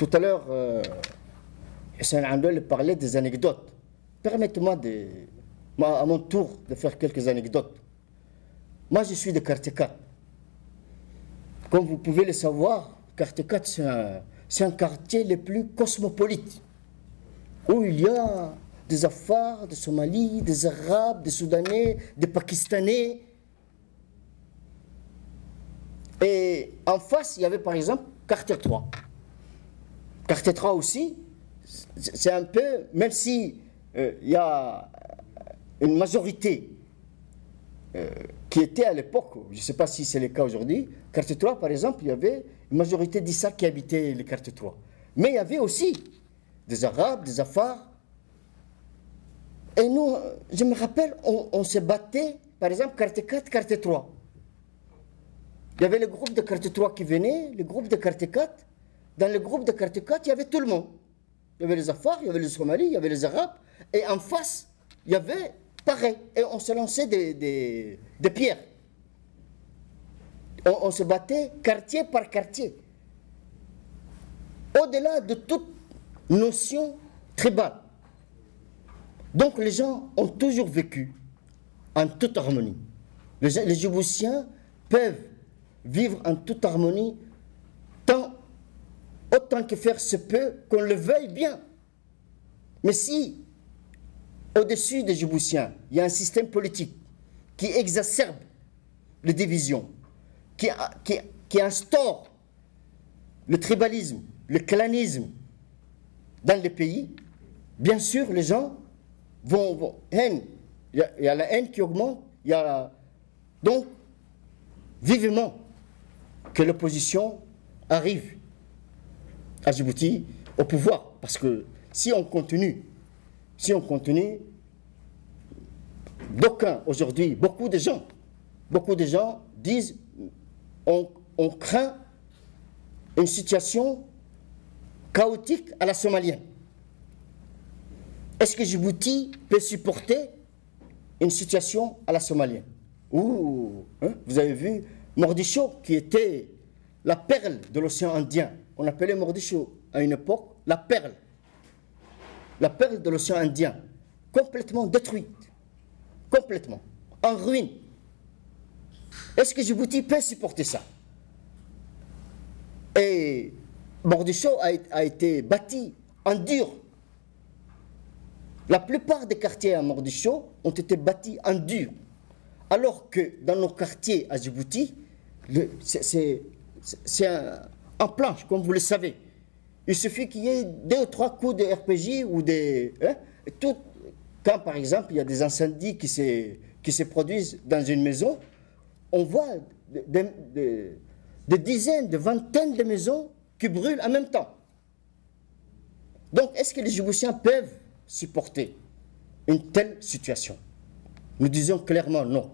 Tout à l'heure, Hussein Amdoul parlait des anecdotes. Permettez-moi à mon tour de faire quelques anecdotes. Moi, je suis de quartier 4. Comme vous pouvez le savoir, quartier 4, c'est un quartier le plus cosmopolite, où il y a des Afars, des Somalis, des Arabes, des Soudanais, des Pakistanais. Et en face, il y avait par exemple quartier 3. Quartier 3 aussi, c'est un peu, même si il y a une majorité qui était à l'époque, je ne sais pas si c'est le cas aujourd'hui, quartier 3 par exemple, il y avait une majorité d'Issa qui habitait le quartier 3. Mais il y avait aussi des Arabes, des Afars. Et nous, je me rappelle, on se battait, par exemple, quartier 4, quartier 3. Il y avait le groupe de quartier 3 qui venait, le groupe de quartier 4. Dans le groupe de quartier 4, il y avait tout le monde. Il y avait les Afars, il y avait les Somalis, il y avait les Arabes. Et en face, il y avait pareil. Et on se lançait des pierres. On se battait quartier par quartier. Au-delà de toute notion tribale. Donc les gens ont toujours vécu en toute harmonie. Les Djiboutiens peuvent vivre en toute harmonie autant que faire se peut, qu'on le veuille bien. Mais si, au-dessus des Djiboutiens, il y a un système politique qui exacerbe les divisions, qui instaure le tribalisme, le clanisme dans les pays, bien sûr, les gens vont haine. Il y a la haine qui augmente, il y a donc vivement que l'opposition arrive à Djibouti au pouvoir. Parce que si on continue, d'aucuns aujourd'hui, beaucoup de gens disent on craint une situation chaotique à la somalienne. Est-ce que Djibouti peut supporter une situation à la somalienne? Vous avez vu Mogadiscio, qui était la perle de l'océan Indien. On appelait Mogadiscio à une époque la perle de l'océan Indien, complètement détruite, complètement, en ruine. Est-ce que Djibouti peut supporter ça? Et Mogadiscio a été bâti en dur. La plupart des quartiers à Mogadiscio ont été bâtis en dur. Alors que dans nos quartiers à Djibouti, c'est en planche, comme vous le savez. Il suffit qu'il y ait 2 ou 3 coups de RPG ou des... quand par exemple il y a des incendies qui se produisent dans une maison, on voit des dizaines, des vingtaines de maisons qui brûlent en même temps. Donc est-ce que les Djiboutiens peuvent supporter une telle situation? Nous disons clairement non.